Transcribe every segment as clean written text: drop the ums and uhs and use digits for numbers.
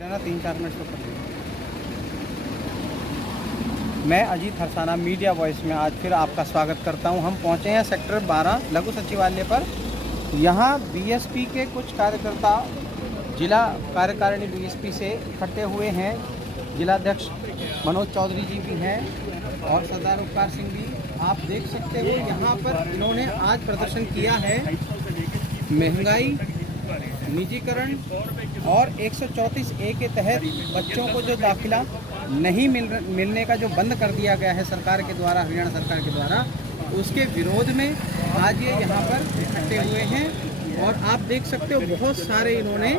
3-4 minute से ऊपर। मैं अजीत हरसाना मीडिया वॉइस में आज फिर आपका स्वागत करता हूं। हम पहुंचे हैं सेक्टर 12 लघु सचिवालय पर। यहां बीएसपी के कुछ कार्यकर्ता जिला कार्यकारिणी बीएसपी से इकट्ठे हुए हैं। जिलाध्यक्ष मनोज चौधरी जी भी हैं और सरदार उपकार सिंह भी। आप देख सकते हो यहाँ पर इन्होंने आज प्रदर्शन किया है। महंगाई, निजीकरण और 134A के तहत बच्चों को जो दाखिला नहीं मिलने का जो बंद कर दिया गया है सरकार के द्वारा, हरियाणा सरकार के द्वारा, उसके विरोध में आज ये यहाँ पर इकट्ठे हुए हैं। और आप देख सकते हो बहुत सारे इन्होंने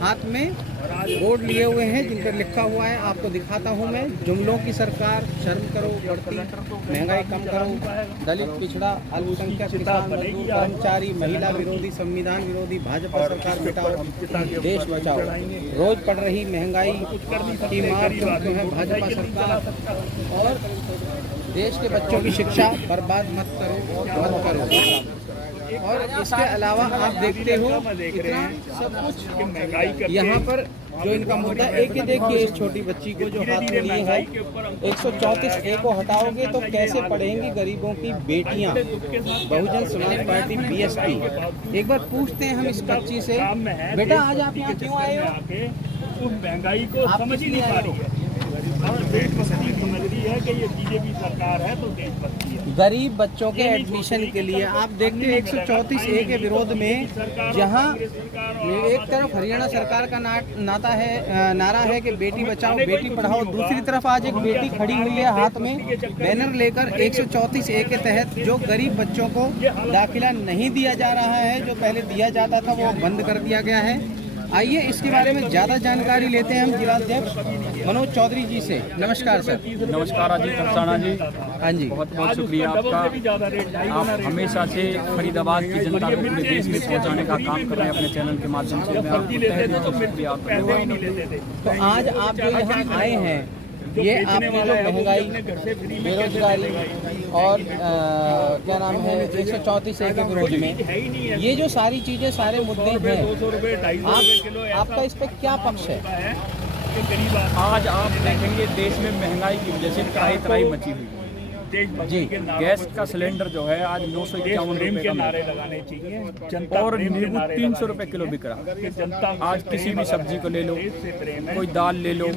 हाथ में बोर्ड लिए हुए हैं जिन पर लिखा हुआ है। आपको दिखाता हूँ मैं। जुमलों की सरकार, शर्म करो, बढ़ती महंगाई कम करो, दलित, पिछड़ा, अल्पसंख्यक, किसान, मजदूर, कर्मचारी, महिला विरोधी, संविधान विरोधी, भाजपा सरकार मिटाओ, देश बचाओ, रोज बढ़ रही महंगाई की मार क्यों है भाजपा सरकार, और देश के बच्चों की शिक्षा बर्बाद मत करो। और इसके अलावा आप देखते हो इतना सब कुछ यहाँ पर जो इनका मुद्दा। एक ही देखिए इस छोटी बच्ची को जो हाथ में लिए है। 134A को हटाओगे तो कैसे पढ़ेंगी गरीबों की बेटियाँ। Bahujan Samaj party BSP. एक बार पूछते हैं हम इस बच्ची से, बेटा आज आप यहाँ क्यों आए हो? महंगाई को समझ ही नहीं पा रही है। देशभक्ति समझ रही है कि ये बीजेपी सरकार है तो देशभक्ति है। गरीब बच्चों के एडमिशन के लिए आप देखते हैं 134A के विरोध में, जहां एक तरफ हरियाणा सरकार का नारा है कि बेटी बचाओ बेटी पढ़ाओ, दूसरी तरफ आज एक बेटी खड़ी हुई है हाथ में बैनर लेकर। 134A के तहत जो गरीब बच्चों को दाखिला नहीं दिया जा रहा है, जो पहले दिया जाता था वो बंद कर दिया गया है। आइए इसके बारे में ज़्यादा जानकारी लेते हैं हम जिलाध्यक्ष मनोज चौधरी जी से। नमस्कार सर। नमस्कार अजीत हरसाना जी। हाँ जी, बहुत बहुत शुक्रिया आपका। आप हमेशा से फरीदाबाद की जनता को पूरे देश में पहुंचाने का काम कर रहे हैं अपने चैनल के माध्यम से। मैं आपको तहे दिल से शुक्रिया आपका। तो आज आप जो यहाँ आए हैं, ये आपकी जो महंगाई, बेरोजगारी और क्या नाम है 134A के विरोध में, ये जो सारी चीज़ें, सारे मुद्दे हैं, आपका इस पर क्या पक्ष है? आज आप देखेंगे देश में महंगाई की वजह से त्राही त्राही मची हुई है जी। गैस का सिलेंडर जो है आज 951 रुपये का नारे लगाने चाहिए और नींबू 300 रुपये किलो बिक रहा। आज किसी भी सब्जी को ले लो, कोई दाल ले लो,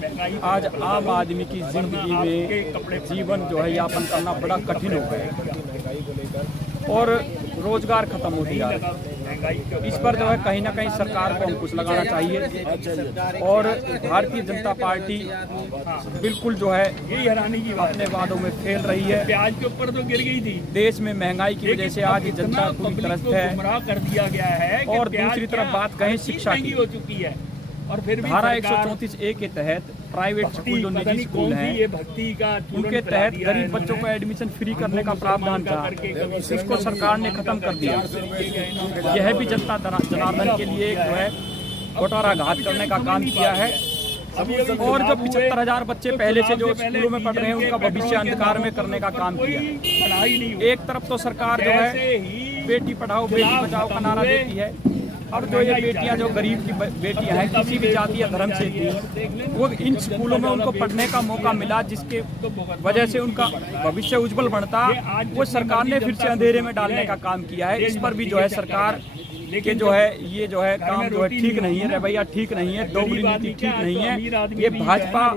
आज आम आदमी की जिंदगी में जीवन जो है यापन करना बड़ा कठिन हो गया और रोजगार खत्म हो गया। इस पर जो है कहीं ना कहीं सरकार को अंकुश लगाना चाहिए और भारतीय जनता पार्टी बिल्कुल जो है यही हैरानी की बात अपने वादों में फेल रही है। प्याज के ऊपर तो गिर गई थी। देश में महंगाई की वजह से आज जनता पूरी त्रस्त है गुमराह कर दिया गया है और दूसरी तरफ बात कहें शिक्षा की हो चुकी है। और फिर भी धारा 134A के तहत प्राइवेट स्कूल जो निजी स्कूल हैं उनके तहत गरीब बच्चों को एडमिशन फ्री करने का प्रावधान था, इसको सरकार ने खत्म कर दिया। यह भी जनता जनार्दन के लिए जो है घोटालाघात करने का काम किया है। और जो 75,000 बच्चे पहले से जो स्कूलों में पढ़ रहे हैं उनका भविष्य अंधकार में करने का काम किया है। एक तरफ तो सरकार जो है बेटी पढ़ाओ बेटी बचाओ का नारा देती है और जो ये बेटियां जो गरीब की बेटियां हैं किसी भी जाति या धर्म से थी, वो इन स्कूलों में उनको पढ़ने का मौका मिला जिसके वजह से उनका भविष्य उज्जवल बनता, वो सरकार ने फिर से अंधेरे में डालने का काम किया है। इस पर भी जो है सरकार के जो है ये जो है काम जो है ठीक नहीं है, रवैया ठीक नहीं है, दोगली नीति ठीक नहीं है। ये भाजपा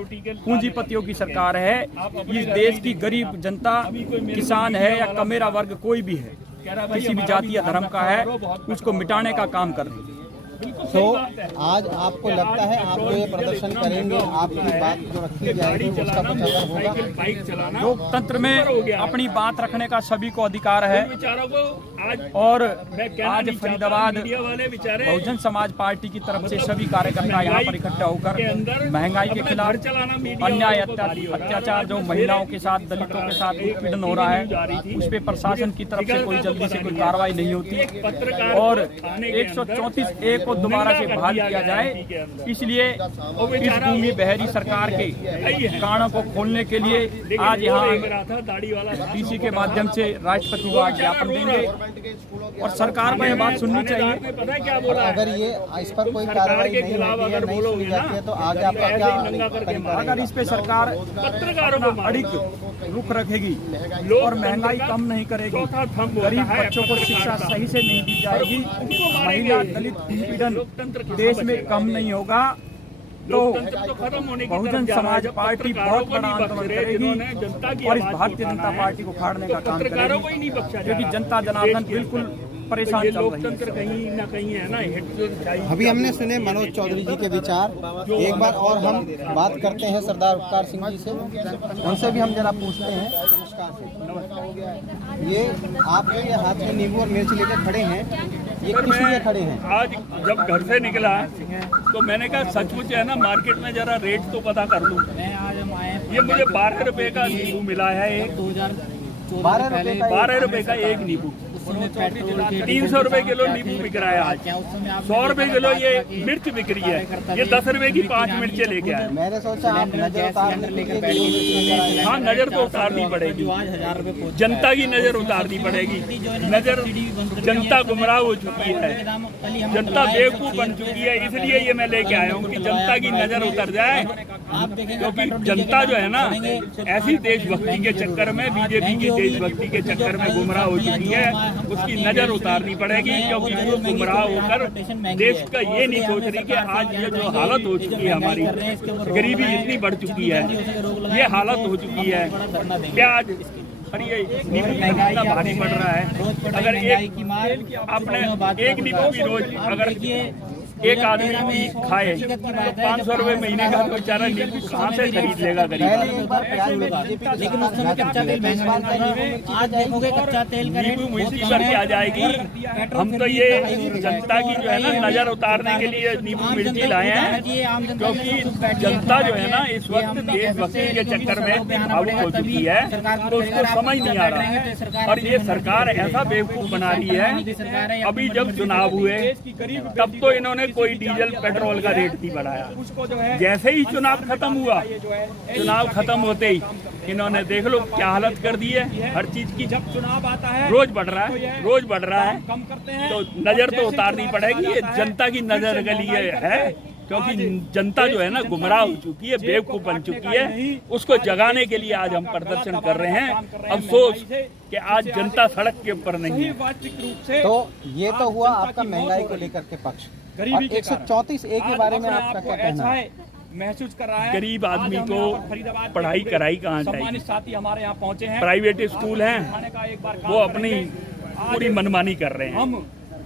पूंजीपतियों की सरकार है। इस देश की गरीब जनता, किसान है या कमेरा वर्ग कोई भी है, किसी भी जाति या धर्म का है, उसको मिटाने का काम कर रही है। तो आज आपको लगता है आप जो ये प्रदर्शन करेंगे, आपकी बात जो रखी जाएगी उसका कुछ असर होगा? लोकतंत्र में अपनी बात रखने का सभी को अधिकार है और आज फरीदाबाद बहुजन समाज पार्टी की तरफ से सभी कार्यकर्ता यहाँ पर इकट्ठा होकर महंगाई के खिलाफ, अन्याय अत्याचार जो महिलाओं के साथ, दलितों के साथ उत्पीड़न हो रहा है, उस पर प्रशासन की तरफ से कोई जल्दी से कोई कार्रवाई नहीं होती और 134A को दोबारा से बहाल किया जाए। इसलिए इस भूमि बहरी सरकार के कानों को खोलने के लिए आज यहाँ डीसी के माध्यम से राष्ट्रपति को ज्ञापन देंगे और सरकार को यह बात सुननी चाहिए। पता है क्या बोला? अगर ये इस पर कोई कार्रवाई नहीं होती है, नहीं सुनी जाती है, तो आगे आपका क्या कदम अगर रहेगा? इस पे सरकार पत्रकारों को अपना अड़िग रुख रखेगी और महंगाई कम नहीं करेगी, गरीब बच्चों को शिक्षा सही से नहीं दी जाएगी, महिला दलित उत्पीड़न देश में कम नहीं होगा, तो बहुजन समाज पार्टी बहुत बड़ा आंदोलन करेगी और इस भारतीय जनता पार्टी को उखाड़ने का काम करेगी, क्योंकि जनता जनार्दन बिल्कुल परेशान चल रही लोकतंत्र कहीं ना कहीं है ना हिट। अभी हमने सुने मनोज चौधरी जी के विचार, एक बार और हम बात करते हैं सरदार उपकार सिंह जी से, उनसे भी हम जरा पूछते हैं। ये आपके हाथ में नींबू और मिर्च लेके खड़े हैं, ये किस लिए खड़े हैं? आज जब घर से निकला तो मैंने कहा सचमुच है ना, मार्केट में जरा रेट तो पता कर लूं। ये मुझे 12 रुपए का नींबू मिला है, एक 12 रुपए का एक नींबू। 300 रुपए किलो नींबू बिक रहा है आज, 100 रुपए किलो ये मिर्च बिक रही है, ये 10 रुपए की 5 मिर्चें लेके आए। मैंने सोचा आप नजर उतारने के लिए, हाँ नजर तो उतारनी पड़ेगी, जनता की नजर उतारनी पड़ेगी। नजर जनता गुमराह हो चुकी है, जनता बेवकूफ बन चुकी है, इसलिए ये मैं लेके आया हूँ कि जनता की नजर उतर जाए। क्योंकि जनता जो है ना ऐसी देशभक्ति के चक्कर में, बीजेपी की देशभक्ति के चक्कर में गुमराह हो चुकी है, उसकी नजर उतारनी पड़ेगी। क्योंकि वो गुमराह होकर देश का ये नहीं सोच रही कि आज ये जो हालत हो चुकी है, हमारी गरीबी इतनी बढ़ चुकी है, ये हालत हो चुकी है। प्याज और ये नींबू इतना भारी पड़ रहा है, अगर एक आपने एक नींबू भी रोज अगर एक आदमी भी खाए तो 500 रुपए महीने का तो बेचारा नींबू कहाँ से खरीद लेगा गरीब? लेकिन उस समय कच्चा तेल आज देखोगे कच्चा तेल का रेट नींबू मिर्ची करके आ जाएगी। हम तो ये जनता की जो है ना नजर उतारने के लिए नींबू मिर्ची लाए हैं, क्योंकि जनता जो है ना इस वक्त देशभक्ति के चक्कर में भावुक हो चुकी है, तो उसको समझ नहीं आ रहा है। और ये सरकार ऐसा बेवकूफ बना रही है, अभी जब चुनाव हुए तब तो इन्होंने कोई डीजल पेट्रोल का रेट नहीं बढ़ाया। जैसे ही चुनाव खत्म हुआ, चुनाव खत्म होते ही इन्होंने देख लो क्या हालत कर दी है हर चीज की। जब चुनाव आता है रोज बढ़ रहा है, रोज बढ़ रहा है, कम करते हैं, तो नजर तो उतारनी पड़ेगी। ये जनता की नजर के लिए है, क्योंकि जनता जो है ना गुमराह हो चुकी है, बेवकूफ बन चुकी है। उसको जगाने के लिए आज हम प्रदर्शन कर रहे हैं। अफसोस कि आज जनता सड़क के ऊपर नहीं है। तो ये तो हुआ आपका महंगाई को लेकर के पक्ष, और 134A के बारे में आपका क्या कहना है? महसूस कर रहा है गरीब आदमी को पढ़ाई कराई कहाँ सम्मानित जाएगी? साथी हमारे यहाँ पहुँचे हैं, प्राइवेट स्कूल हैं, वो अपनी पूरी मनमानी कर रहे हैं। हम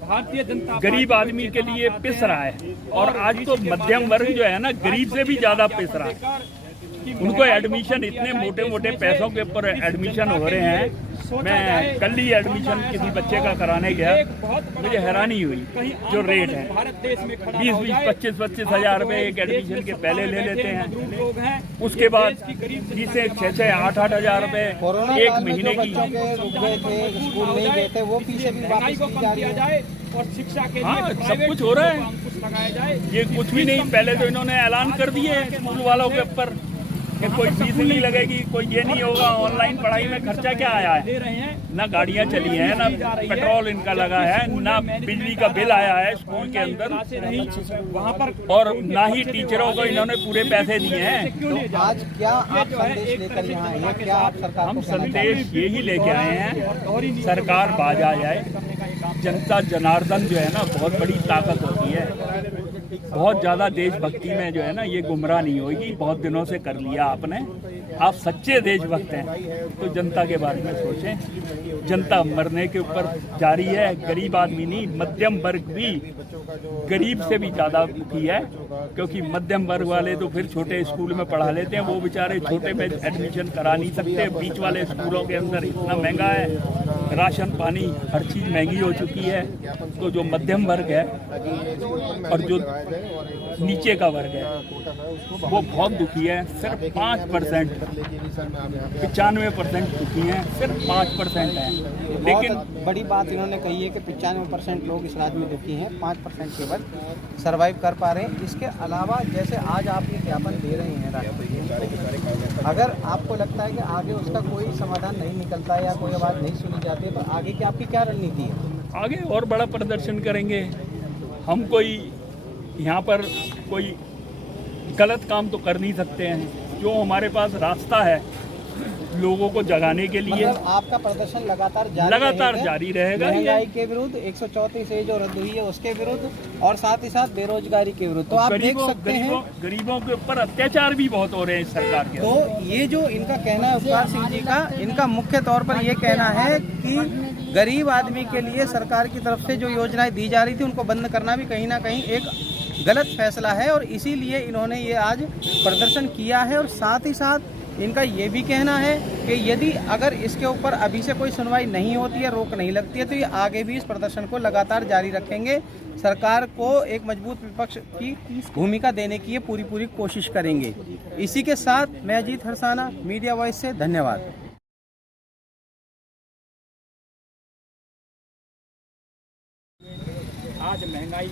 भारतीय जनता गरीब आदमी के लिए पिस रहा है, और आज तो मध्यम वर्ग जो है ना गरीब से भी ज्यादा पिस रहा है। उनको एडमिशन इतने मोटे मोटे पैसों के ऊपर एडमिशन हो रहे हैं। मैं कल ही एडमिशन किसी बच्चे का कराने गया, मुझे हैरानी हुई जो रेट है। 20-20, 25-25 हजार रुपए एक एडमिशन के पहले ले लेते हैं, उसके बाद फीसें 6-6, 8-8 हजार रुपए एक महीने की। स्कूल नहीं गए थे, वो फीसें भी वापस की जा रही है। और शिक्षा के हाँ, सब कुछ हो रहा है। ये कुछ भी नहीं, पहले तो इन्होंने ऐलान कर दिए स्कूल वालों के ऊपर कि कोई फीस नहीं लगेगी, कोई ये नहीं होगा। ऑनलाइन पढ़ाई में खर्चा क्या आया है? ना गाड़ियाँ चली हैं, ना पेट्रोल इनका लगा है, ना बिजली का बिल आया है स्कूल के अंदर, वहाँ पर और ना ही टीचरों को इन्होंने पूरे पैसे दिए हैं। तो आज क्या आप संदेश लेकर यहाँ आए हैं? क्या आप सरकार हम को कहना चाहेंगे? संदेश यही लेके आए हैं, सरकार बाज आ जाए। जनता जनार्दन जो है ना बहुत बड़ी ताकत होती है। बहुत ज़्यादा देशभक्ति में जो है ना ये गुमराह नहीं होगी। बहुत दिनों से कर लिया आपने, आप सच्चे देशभक्त हैं तो जनता के बारे में सोचें। जनता मरने के ऊपर जा रही है, गरीब आदमी नहीं, मध्यम वर्ग भी गरीब से भी ज़्यादा दुखी है। क्योंकि मध्यम वर्ग वाले तो फिर छोटे स्कूल में पढ़ा लेते हैं, वो बेचारे छोटे में एडमिशन करा नहीं सकते। बीच वाले स्कूलों के अंदर इतना महंगा है, राशन पानी हर चीज़ महंगी हो चुकी है। तो जो मध्यम वर्ग है और जो नीचे का वर्ग है वो बहुत दुखी है। सिर्फ 5%, 95% दुखी हैं, सिर्फ 5% है। लेकिन बड़ी बात इन्होंने कही है कि 95% लोग इस राज्य में दुखी हैं, 5% केवल सर्वाइव कर पा रहे हैं। इसके अलावा जैसे आज आप ये ज्ञापन दे रहे हैं राष्ट्रपति, अगर आपको लगता है कि आगे उसका कोई समाधान नहीं निकलता या कोई आवाज़ नहीं सुनी जाती, है, तो आगे की आपकी क्या रणनीति है? आगे और बड़ा प्रदर्शन करेंगे हम। कोई यहाँ पर कोई गलत काम तो कर नहीं सकते हैं। जो हमारे पास रास्ता है लोगों को जगाने के लिए, मतलब आपका प्रदर्शन लगातार जारी रहेगा। महंगाई के विरुद्ध, 134A जो रद्द हुई है उसके विरुद्ध, और साथ ही साथ बेरोजगारी के विरुद्ध। तो आप देख सकते हैं गरीबों के ऊपर अत्याचार भी बहुत हो रहे हैं सरकार के। तो ये जो इनका कहना है उपकार सिंह जी का, इनका मुख्य तौर पर ये कहना है कि गरीब आदमी के लिए सरकार की तरफ से जो योजनाएं दी जा रही थी उनको बंद करना भी कहीं ना कहीं एक गलत फैसला है, और इसीलिए इन्होंने ये आज प्रदर्शन किया है। और साथ ही साथ इनका ये भी कहना है कि यदि अगर इसके ऊपर अभी से कोई सुनवाई नहीं होती है, रोक नहीं लगती है, तो ये आगे भी इस प्रदर्शन को लगातार जारी रखेंगे। सरकार को एक मजबूत विपक्ष की भूमिका देने की ये पूरी कोशिश करेंगे। इसी के साथ मैं अजीत हरसाना, मीडिया वॉइस से, धन्यवाद। आज महंगाई,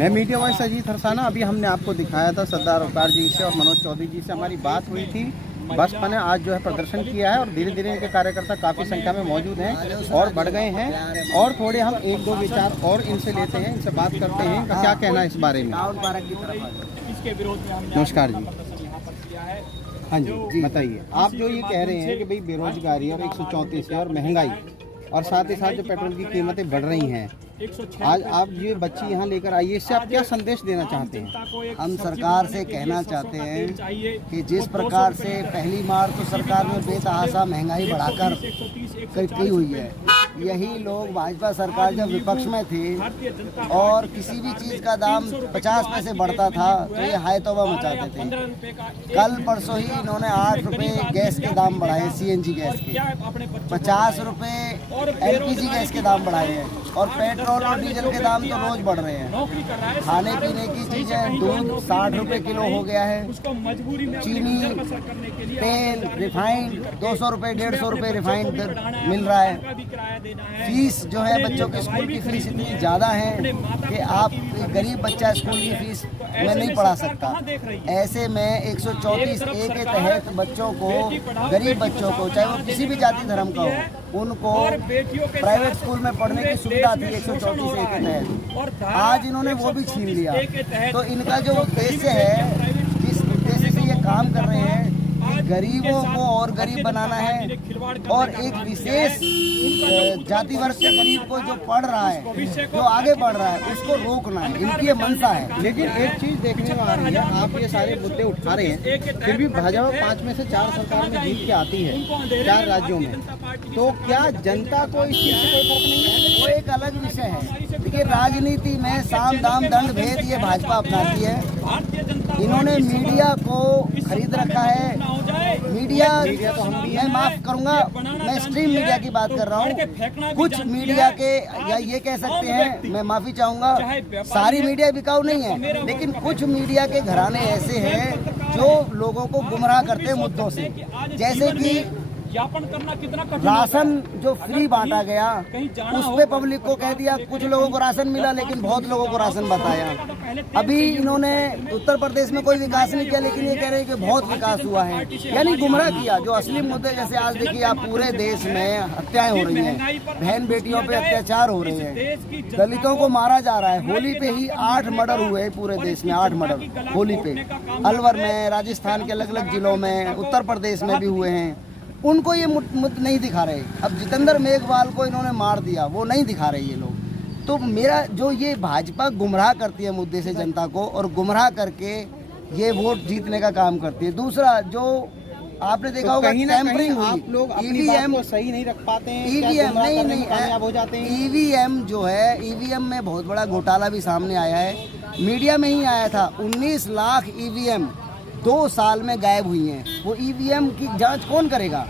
मैं मीडिया वॉइस अजीत हरसाना। अभी हमने आपको दिखाया था सरदार अवतार जी से और मनोज चौधरी जी से हमारी बात हुई थी। बसपा ने आज जो है प्रदर्शन किया है और धीरे धीरे इनके कार्यकर्ता काफ़ी संख्या में मौजूद हैं और बढ़ गए हैं। और थोड़े हम एक दो विचार और इनसे लेते हैं, इनसे बात करते हैं इनका क्या कहना है इस बारे में। इसके विरोध में हमने नमस्कार जी। यहाँ पर किया है। हाँ जी, बताइए। आप जो ये कह रहे हैं कि भाई बेरोजगारी और 134 और महंगाई और साथ ही साथ जो पेट्रोल की कीमतें बढ़ रही हैं, आज आप ये बच्ची यहाँ लेकर आइए, इससे आप क्या संदेश देना चाहते हैं? हम सरकार से कहना चाहते हैं कि जिस प्रकार से पहली बार तो सरकार ने बेतहाशा महंगाई बढ़ाकर की हुई है, यही लोग भाजपा सरकार जब विपक्ष में थे और किसी भी चीज़ का दाम 50 पैसे बढ़ता था तो ये हाय तौबा मचाते थे। कल परसों ही इन्होंने 8 रुपये गैस के दाम बढ़ाए, CNG गैस के 50 रुपये LPG गैस के दाम बढ़ाए हैं, और पेट्रोल और डीजल के दाम तो रोज बढ़ रहे हैं। खाने पीने की चीजें, दूध 60 रुपए किलो हो गया है, चीनी, तेल, रिफाइंड 200 रुपए 150 रुपए रिफाइंड मिल रहा है। फीस जो है बच्चों के स्कूल की फीस इतनी ज़्यादा है कि आप गरीब बच्चा स्कूल की फीस में नहीं पढ़ा सकता। ऐसे में 134A के तहत बच्चों को, गरीब बच्चों को, चाहे वो किसी भी जाति धर्म का हो, उनको प्राइवेट स्कूल में पढ़ने की सुविधा थी 134A के तहत। आज इन्होंने वो भी छीन लिया। तो इनका जो उद्देश्य है, जिस उद्देश्य से ये काम कर रहे हैं, गरीबों को और गरीब बनाना है और एक विशेष जाति वर्ग के गरीब को जो पढ़ रहा है, जो आगे बढ़ रहा है, उसको रोकना है। इनकी ये मंशा है। लेकिन एक चीज देखने में आ रही है, आप ये सारे मुद्दे उठा रहे हैं, फिर भी भाजपा 5 में से 4 सरकार में जीत के आती है 4 राज्यों में, तो क्या जनता को इस चीज से कोई फर्क नहीं है? वो एक अलग विषय है। देखिए, राजनीति में साम दाम दंड भेद ये भाजपा अपनाती है। इन्होंने मीडिया को खरीद रखा है। मीडिया तो मैं माफ करूंगा, मैं स्ट्रीम मीडिया की बात कर रहा हूँ। कुछ मीडिया के, या ये कह सकते हैं, मैं माफी चाहूंगा, सारी मीडिया बिकाऊ नहीं है, लेकिन कुछ मीडिया के घराने ऐसे हैं जो लोगों को गुमराह करते हैं मुद्दों से। जैसे कि राशन जो फ्री बांटा गया, उस पे पब्लिक को कह दिया कुछ लोगों को राशन मिला, लेकिन बहुत लोगों को राशन बताया। अभी इन्होंने उत्तर प्रदेश में कोई विकास नहीं किया, लेकिन ये कह रहे हैं कि बहुत विकास हुआ है, यानी गुमराह किया। जो असली मुद्दे, जैसे आज देखिए आप, पूरे देश में हत्याएं हो रही हैं, बहन बेटियों पे अत्याचार हो रहे हैं, दलितों को मारा जा रहा है। होली पे ही 8 मर्डर हुए पूरे देश में, 8 मर्डर होली पे, अलवर में, राजस्थान के अलग अलग जिलों में, उत्तर प्रदेश में भी हुए हैं। उनको ये मुद्दे नहीं दिखा रहे। अब जितेंद्र मेघवाल को इन्होंने मार दिया, वो नहीं दिखा रहे ये लोग। तो मेरा जो ये भाजपा गुमराह करती है मुद्दे से जनता को, और गुमराह करके ये वोट जीतने का काम करती है। दूसरा, जो आपने देखा होगा, टैंपरिंग हुई, आप लोग EVM को सही नहीं रख पाते हैं, EVM नहीं कामयाब हो जाते हैं। EVM जो है, EVM में बहुत बड़ा घोटाला भी सामने आया है, मीडिया में ही आया था। 19 लाख EVM 2 साल में गायब हुई हैं। वो EVM की जांच कौन करेगा?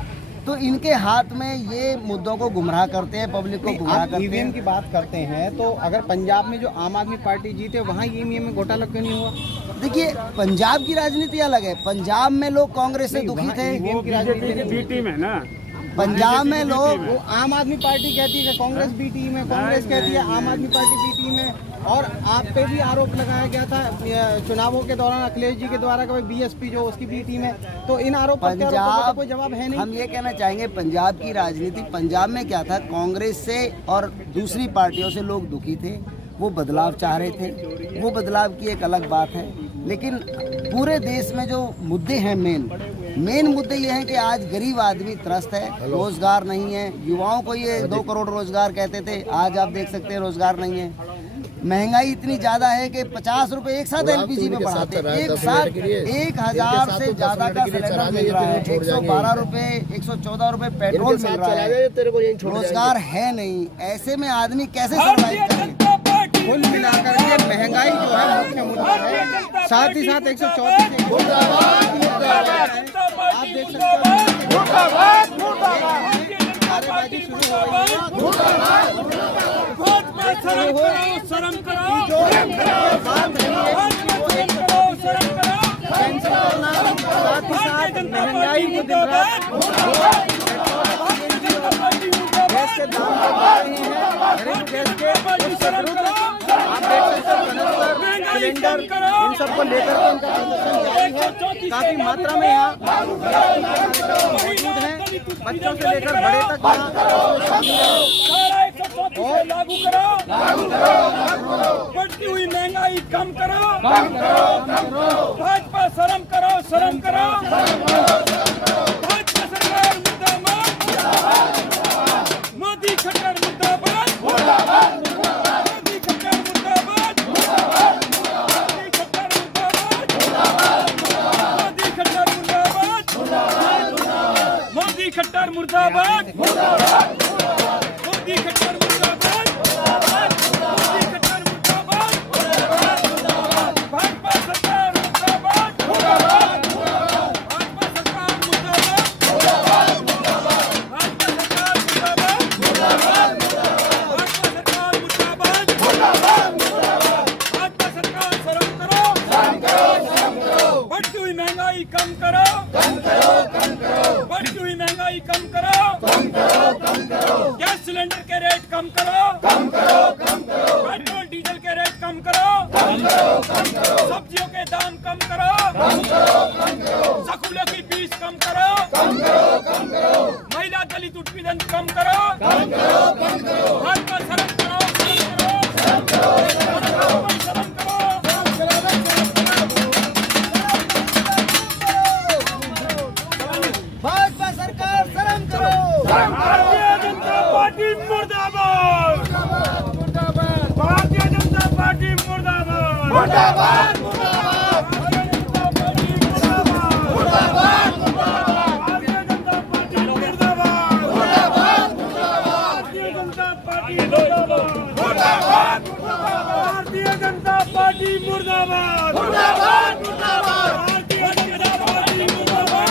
तो इनके हाथ में ये मुद्दों को गुमराह करते हैं, पब्लिक को गुमराह करते हैं। EVM की बात करते हैं, तो अगर पंजाब में जो आम आदमी पार्टी जीते, वहाँ EVM में घोटाला क्यों नहीं हुआ? देखिए, पंजाब की राजनीति अलग है। पंजाब में लोग कांग्रेस से दुखी थे। EVM की राजनीति बी टीम है ना, पंजाब में लोग वो आम आदमी पार्टी कहती है कि कांग्रेस बी टीम है, कांग्रेस कहती है आम आदमी पार्टी बी टीम है। और आप पे भी आरोप लगाया गया था चुनावों के दौरान अखिलेश जी के द्वारा कि बीएसपी जो उसकी बी टीम है, तो इन आरोपों का कोई जवाब है नहीं। हम ये कहना चाहेंगे पंजाब की राजनीति, पंजाब में क्या था, कांग्रेस से और दूसरी पार्टियों से लोग दुखी थे, वो बदलाव चाह रहे थे, वो बदलाव की एक अलग बात है। लेकिन पूरे देश में जो मुद्दे हैं, मेन मुद्दे ये हैं कि आज गरीब आदमी त्रस्त है, रोजगार नहीं है। युवाओं को ये 2 करोड़ रोजगार कहते थे, आज आप देख सकते हैं रोजगार नहीं है। महंगाई इतनी ज़्यादा है कि 50 रुपए एक साथ एलपीजी में बढ़ाते हैं, एक साथ 1000 से ज़्यादा का सिलेंडर मिल रहा है, 112 रुपए 114 रुपए पेट्रोल मिल रहा है, रोजगार है नहीं। ऐसे में आदमी कैसे सर्वाइव करेगा? कुल मिलाकर के महंगाई जो है मुख्य मुद्दा है, साथ ही साथ 134 आप देख सकते हैं नारेबाजी शुरू हो गई है। शर्म करो, पेंशन करना, साथ ही साथ महंगाई को दिन रात गैस के दाम बढ़ रहे हैं, हर एक गैस के आप देख सकते हैं सिलेंडर, इन सबको लेकर के उनका प्रदर्शन जारी है। काफी मात्रा में यहाँ मौजूद हैं, बच्चों से लेकर बड़े तक और लागू करो, बढ़ती हुई महंगाई कम करो, भाजपा शर्म करो, शर्म करो, भाजपा सरकार मुर्दाबाद, मोदी खट्टर मुर्दाबाद, मोदी खट्टर मुर्दाबाद, मोदी खट्टर मुर्दाबाद, मोदी खट्टर मुर्दाबाद, मोदी खट्टर गैस सिलेंडर के रेट कम करो, पेट्रोल डीजल के रेट कम करो, सब्जियों के दाम कम करो, स्कूलों की फीस कम करो, महिला दलित उत्पीड़न कम करो, भाजपा शर्म करो, भाजपा सरकार शर्म करो। भारतीय जनता पार्टी मुर्दाबाद, भारतीय जनता पार्टी मुर्दाबाद, मुर्दाबाद, भारतीय जनता पार्टी मुर्दाबाद, भारतीय जनता पार्टी मुर्दाबाद, भारतीय जनता पार्टी मुर्दाबाद, भारतीय जनता पार्टी मुर्दाबाद,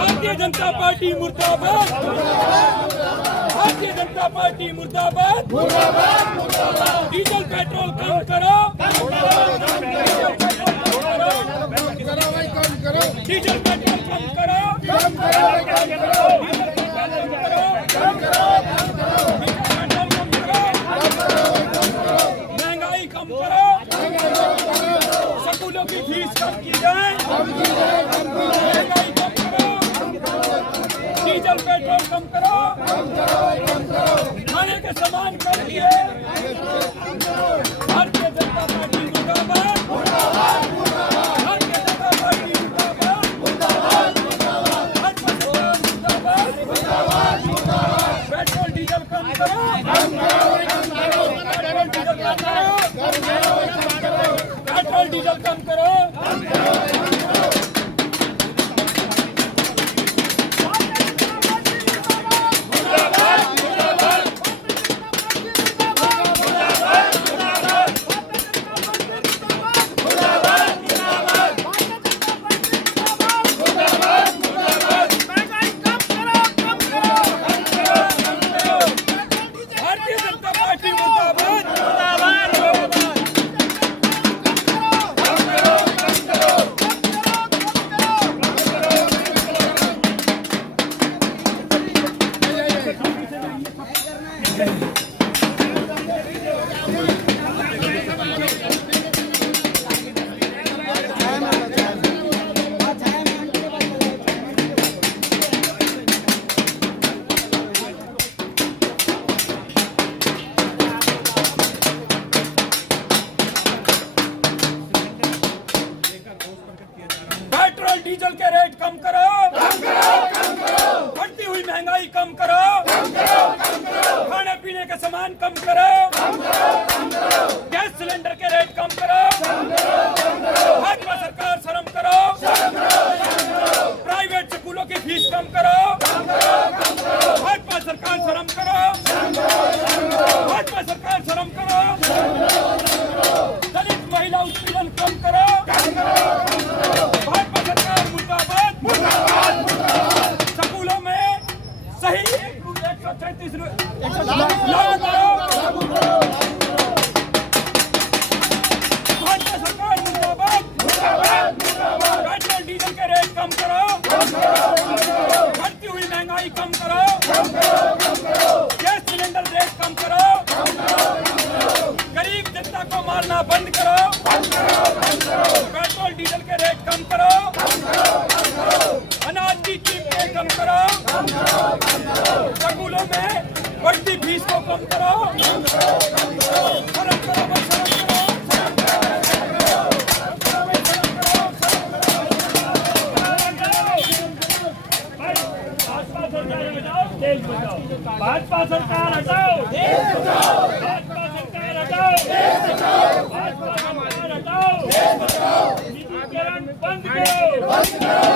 भारतीय जनता पार्टी मुर्दाबाद, भारतीय जनता पार्टी मुर्दाबाद, भारतीय जनता पार्टी मुर्दाबाद, डीजल पेट्रोल कम करो, डीजल पेट्रोल कम करो, महंगाई कम करो, स्कूलों की फीस कम की जाए, महंगाई कम करो, डीजल पेट्रोल कम करो, खाने के सामान कम किए। भारतीय जनता पार्टी मुर्दाबाद, भारतीय जनता पार्टी मुर्दाबाद, पेट्रोल डीजल कम करो, पेट्रोल डीजल कम करो, पेट्रोल डीजल कम करो। पेट्रोल डीजल के रेट कम करो, बढ़ती हुई महंगाई कम करो, खाने पीने के सामान कम करो, गैस सिलेंडर के रेट कम करो, भाजपा सरकार शर्म करो, प्राइवेट स्कूलों की फीस कम करो, भाजपा सरकार शर्म करो, भाजपा सरकार शर्म करो, दलित महिला उत्पीड़न कम करो, भाजपा सरकार मुर्दाबाद, स्कूलों में सही 133 लागू करो, भाजपा सरकार मुर्दाबाद, पेट्रोल डीजल के रेट कम करो, बढ़ती हुई महंगाई कम करो, गैस सिलेंडर रेट कम करो, गरीब जनता को मारना बंद करो, पेट्रोल डीजल के रेट कम करो, अनाज की कीमतें कम करो, स्कूलों में बढ़ती फीस को कम करो, शर्म करो, भाजपा सरकार हटाओ, भाजपा सरकार हटाओ, भाजपा सरकार हटाओ, निजीकरण बंद करो,